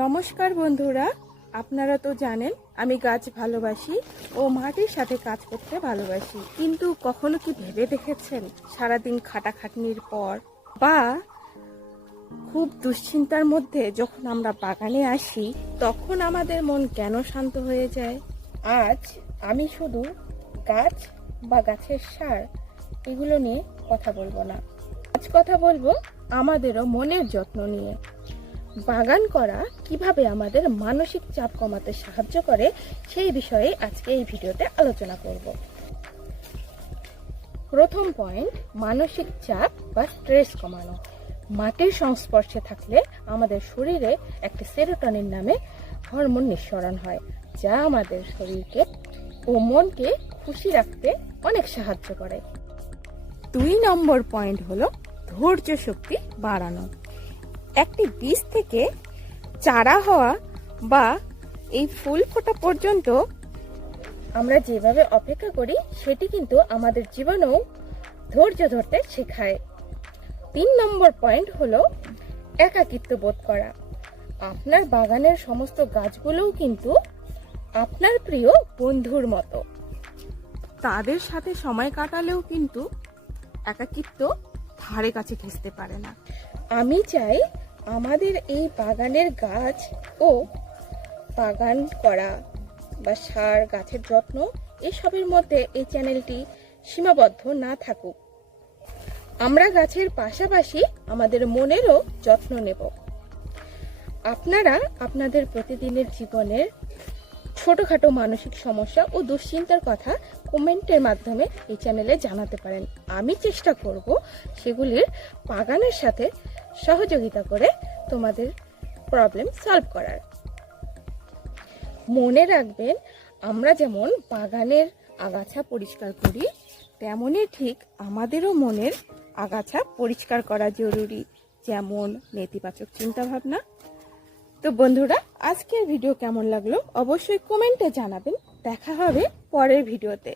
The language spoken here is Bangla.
নমস্কার বন্ধুরা, আপনারা তো জানেন আমি গাছ ভালোবাসি ও মাটির সাথে কাজ করতে ভালোবাসি। কিন্তু কখনো কি ভেবে দেখেছেন সারাদিন খাটাখাটনির পর বা খুব দুশ্চিন্তার মধ্যে যখন আমরা বাগানে আসি তখন আমাদের মন কেন শান্ত হয়ে যায়? আজ আমি শুধু গাছ বা গাছের সার এগুলো নিয়ে কথা বলবো না, আজ কথা বলবো আমাদেরও মনের যত্ন নিয়ে। বাগান করা কিভাবে আমাদের মানসিক চাপ কমাতে সাহায্য করে সেই বিষয়ে আজকে এই ভিডিওতে আলোচনা করব। প্রথম পয়েন্ট, মানসিক চাপ বা স্ট্রেস কমানো। মাটির সংস্পর্শে থাকলে আমাদের শরীরে একটি সেরোটোনিন নামে হরমোন নিঃসরণ হয়, যা আমাদের শরীরকে ও মনকে খুশি রাখতে অনেক সাহায্য করে। 2 নম্বর পয়েন্ট হলো ধৈর্য শক্তি বাড়ানো। একটি বীজ থেকে চারা হওয়া বা এই ফুল ফোটা পর্যন্ত আমরা যেভাবে অপেক্ষা করি সেটি কিন্তু আমাদের জীবনেও ধৈর্য ধরতে শেখায়। 3 নম্বর পয়েন্ট হলো একাকিত্ব বোধ করা। আপনার বাগানের সমস্ত গাছগুলোও কিন্তু আপনার প্রিয় বন্ধুর মতো, তাদের সাথে সময় কাটালেও কিন্তু একাকিত্ব ধারে কাছে ঘেঁষতে পারে না। আমি চাই আমাদের এই বাগানের গাছ ও বাগান করা বা সার, গাছের যত্ন এসবের মধ্যে এই চ্যানেলটি সীমাবদ্ধ না থাকুক। আমরা গাছের পাশাপাশি আমাদের মনেরও যত্ন নেব। আপনারা আপনাদের প্রতিদিনের জীবনের ছোটখাটো মানসিক সমস্যা ও দুশ্চিন্তার কথা কমেন্টের মাধ্যমে এই চ্যানেলে জানাতে পারেন। আমি চেষ্টা করব সেগুলির বাগানের সাথে সহযোগিতা করে তোমাদের প্রবলেম সলভ করার। মনে রাখবেন, আমরা যেমন বাগানের আগাছা পরিষ্কার করি তেমনই ঠিক আমাদেরও মনের আগাছা পরিষ্কার করা জরুরি, যেমন নেতিবাচক চিন্তাভাবনা। তো বন্ধুরা, আজকের ভিডিও কেমন লাগলো অবশ্যই কমেন্টে জানাবেন। দেখা হবে পরের ভিডিওতে।